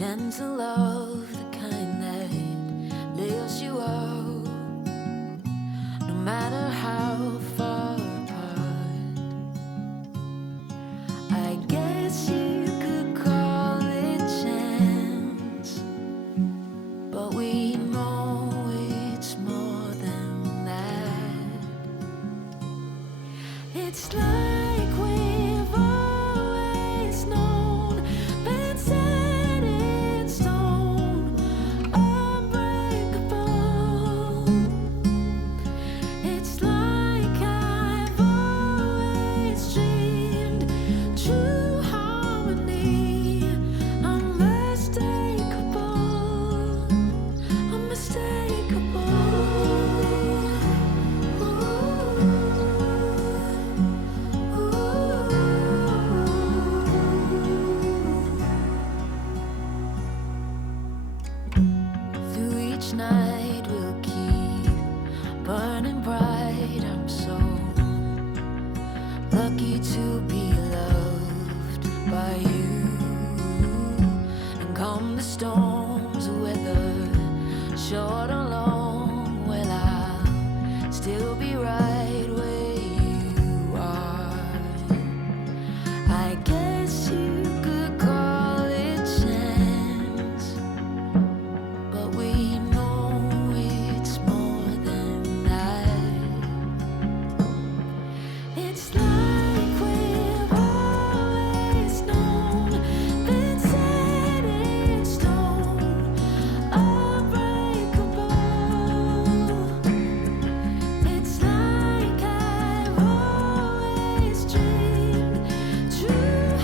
Gentle love, the kind that lifts you up, no matter how far apart. I guess you could call it chance, but we know it's more than that. It's like we've always known, been set in stone, unbreakable. It's like I've always dreamed, true harmony, unmistakable, unmistakable. Through each night we'll keep burning bright. I'm so lucky to be loved by you. And come the storms, whether short or long, well, I'll still be right where you are. I guess you could call it chance, but we know it's more than that. It's like we've always known, been set in stone, unbreakable. It's like I've always dreamed, true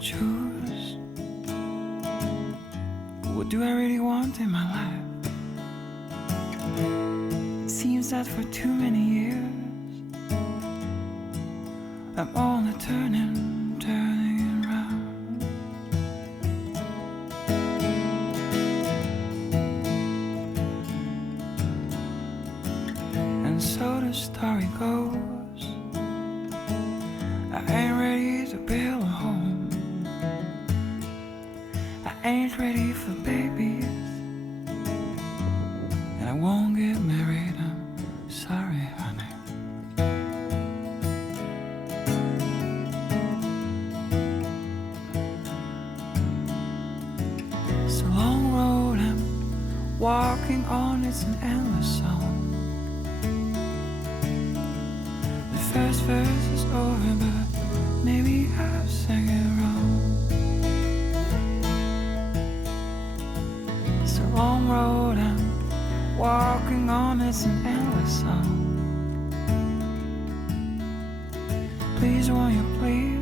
choose? What do I really want in my life? It seems that for too many years I'm only turning around. And so the story goes, I ain't ready to build a home. I ain't ready for babies, and I won't get married. I'm sorry, honey. It's a long road I'm walking on, it's an endless song. The first verse is over, but maybe I've sang it wrong. It's a long road I'm walking on, it's an endless song. Please, won't you please